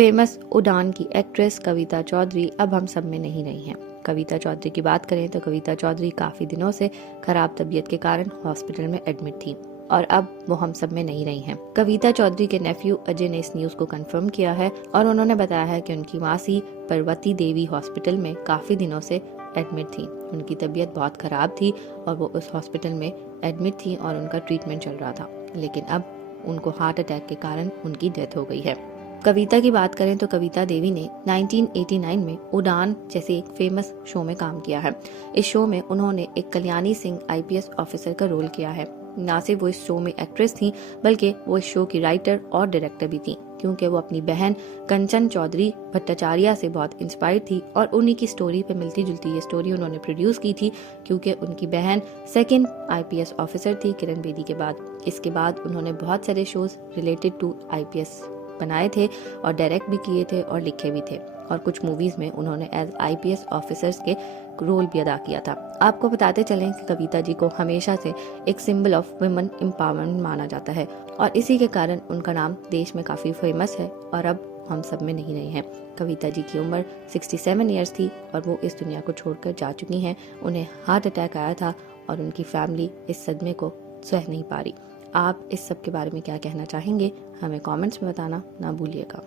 Famous उड़ान की actress कविता चौधरी अब हम सब में नहीं रही हैं। कविता चौधरी की बात करें तो कविता चौधरी काफी दिनों से खराब तबीयत के कारण हॉस्पिटल में एडमिट थी और अब वो हम सब में नहीं रही हैं। कविता चौधरी के नेफ्यू अजय ने इस न्यूज को कंफर्म किया है और उन्होंने बताया है कि उनकी मासी पार्वती देवी हॉस्पिटल में काफी दिनों से एडमिट थी। उनकी तबीयत बहुत खराब थी और वो उस हॉस्पिटल में एडमिट थी और उनका ट्रीटमेंट चल रहा था, लेकिन अब उनको हार्ट अटैक के कारण उनकी डेथ हो गई है। कविता की बात करें तो कविता देवी ने 1989 में उड़ान जैसे एक फेमस शो में काम किया है। इस शो में उन्होंने एक कल्याणी सिंह आईपीएस ऑफिसर का रोल किया है। ना सिर्फ वो इस शो में एक्ट्रेस थी, बल्कि वो इस शो की राइटर और डायरेक्टर भी थी, क्योंकि वो अपनी बहन कंचन चौधरी भट्टाचार्य से बहुत इंस्पायर्ड थी और उन्हीं की स्टोरी पे मिलती जुलती ये स्टोरी उन्होंने प्रोड्यूस की थी, क्योंकि उनकी बहन सेकंड आईपीएस ऑफिसर थी किरण बेदी के बाद। इसके बाद उन्होंने बहुत सारे शोज रिलेटेड टू आईपीएस बनाए थे और डायरेक्ट भी किए थे और लिखे भी थे, और कुछ मूवीज में उन्होंने एज आईपीएस ऑफिसर्स के रोल भी अदा किया था। आपको बताते चलें कि कविता जी को हमेशा से एक सिंबल ऑफ वुमेन एम्पावरमेंट माना जाता है और इसी के कारण उनका नाम देश में काफी फेमस है और अब हम सब में नहीं रही हैं। कविता जी की उम्र 67 ईयर्स थी और वो इस दुनिया को छोड़कर जा चुकी हैं। उन्हें हार्ट अटैक आया था और उनकी फैमिली इस सदमे को सह नहीं पा रही। आप इस सब के बारे में क्या कहना चाहेंगे, हमें कमेंट्स में बताना ना भूलिएगा।